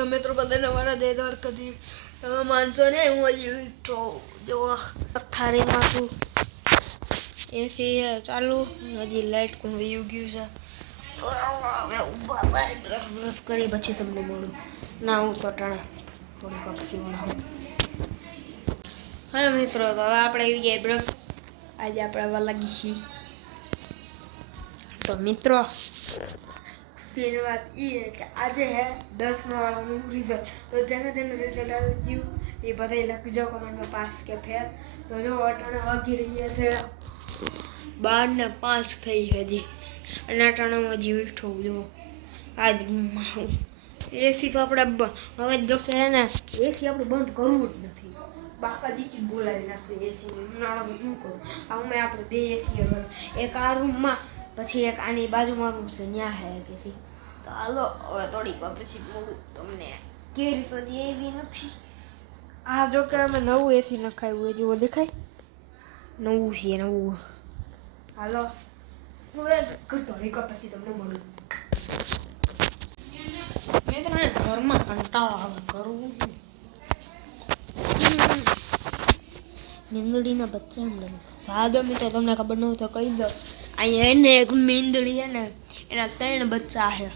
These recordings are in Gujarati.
હવે મિત્રો બધાને મારા જય દ્વારકાથી. તમે માનશો ને હું હજી તો જો પથારીમાં છું. એસી ચાલુ, હજી લાઇટ કોણ વયું ગયું છે. બ્રશ કરી પછી તમને મળું. ના હું તો ટાણે થોડીક પક્ષી બનાવું. હા મિત્રો, તો હવે આપણે આવી ગયા બ્રશ. આજે આપણે આવા લાગી છીએ. તો મિત્રો વાત એ કે આજે હે 10મા વાળાનું રિઝલ્ટ. તો જેનું રિઝલ્ટ આવી ગયું એ બધા લખજો કમેન્ટમાં પાસ કે ફેર. તો જો અટાણા વાગી રહ્યા છે 12:05 થઈ હજી, અને અટાણામાં હજી ઉઠવું જો આજ રૂમમાં એસી તો આપણે હવે જો કે હે ને એસી આપણે બંધ કરવું જ નથી. બાપા દીકરી બોલાવી નાખી એસી ઉનાળામાં શું કરું. અમે આપણે 2 એસી એક આ રૂમમાં પછી એક આની બાજુમાં રૂમ છે ત્યાં હે એસી. તો હાલો હવે થોડીક વાર પછી મળું તમને. કેરી તો એવી નથી. આ જો કે અમે નવું એસી નખાયું જેવો દેખાય, નવું છે નવું. હાલો હવે થોડીક વાર પછી તમને મળું. મેં તમને ઘરમાં કંટાળો આવે કરવું. મીંદડીના બચ્ચા એમ નહીં. સાદો મિત્રો તમને ખબર ન હોય તો કહી દો. અહીંયા એને એક મીંદડી છે ને એના 3 બચ્ચા છે.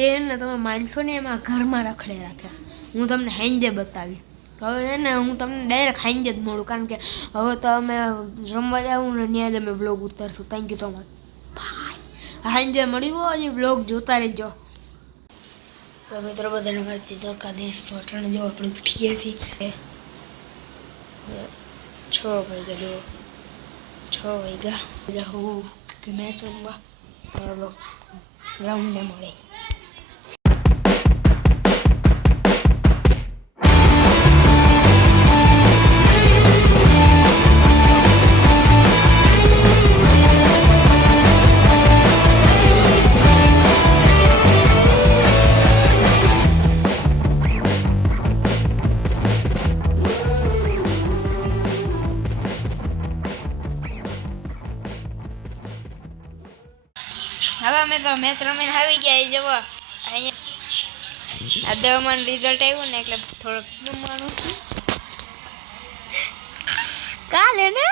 એને તમે માનશો ને એમાં ઘરમાં રખડે રાખે. હું તમને હાંજે બતાવી. હવે ને હું તમને ડાયરેક્ટ હાંજે જ મળું, કારણ કે હવે તો અમે રમવા જાવું ને ત્યાં જ અમે બ્લોગ ઉતારશું. Thank you so much. હાંજે મળ્યું હજી બ્લોગ જોતા રહેજો. તો મિત્રો બધાને મારી દ્વારકાધીશ. તો અટાણે જો આપણે ઉઠીએ છીએ 6 વાગ્યા. જો 6 વાગ્યા હું મેચ રમવા ચાલો ગ્રાઉન્ડને મળે. હવે મિત્રો મેચ રમીને આવી ગયા. જવો અહીંયા આ 10માં રિઝલ્ટ આવ્યું ને એટલે થોડુંક રમવાનું કાલે ને.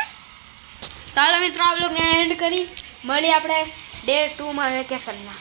ચાલો મિત્રો આ બ્લોગને એન્ડ કરી મળી આપણે ડે 2માં વેકેશનમાં.